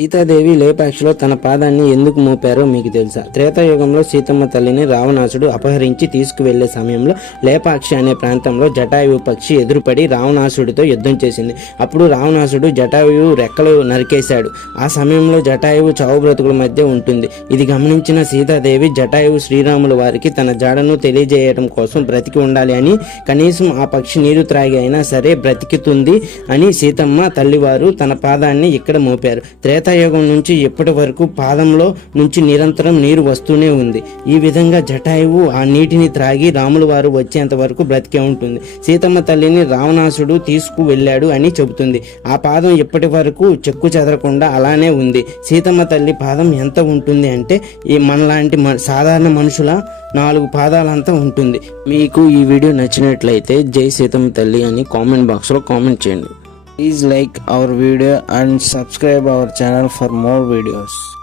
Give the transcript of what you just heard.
సీతాదేవి లేపాక్షిలో తన పాదాన్ని ఎందుకు మోపారో మీకు తెలుసా? త్రేతాయుగంలో సీతమ్మ తల్లిని రావణాసుడు అపహరించి తీసుకువెళ్ళే సమయంలో లేపాక్షి అనే ప్రాంతంలో జటాయువు పక్షి ఎదురుపడి రావణాసుడితో యుద్ధం చేసింది. అప్పుడు రావణాసుడు జటాయువు రెక్కలు నరికేశాడు. ఆ సమయంలో జటాయువు చావు బ్రతుకుల మధ్య ఉంటుంది. ఇది గమనించిన సీతాదేవి జటాయువు శ్రీరాముల వారికి తన జాడను తెలియజేయడం కోసం బ్రతికి ఉండాలి అని కనీసం ఆ పక్షి నీరు త్రాగి అయినా సరే బ్రతికితుంది అని సీతమ్మ తల్లివారు తన పాదాన్ని ఇక్కడ మోపారు. త్రేతాయుగం నుంచి ఇప్పటి వరకు పాదంలో నుంచి నిరంతరం నీరు వస్తూనే ఉంది. ఈ విధంగా జటాయువు ఆ నీటిని త్రాగి రాముల వారు వచ్చేంత వరకు బ్రతికే ఉంటుంది. సీతమ్మ తల్లిని రావణాసుడు తీసుకు వెళ్ళాడు అని చెబుతుంది. ఆ పాదం ఇప్పటి వరకు చెక్కు చెదరకుండా అలానే ఉంది. సీతమ్మ తల్లి పాదం ఎంత ఉంటుంది అంటే ఈ మనలాంటి మ- సాధారణ మనుషుల నాలుగు పాదాలంతా ఉంటుంది. మీకు ఈ వీడియో నచ్చినట్లయితే జై సీతమ్మ తల్లి అని కామెంట్ బాక్స్లో కామెంట్ చేయండి. Please like our video and subscribe our channel for more videos.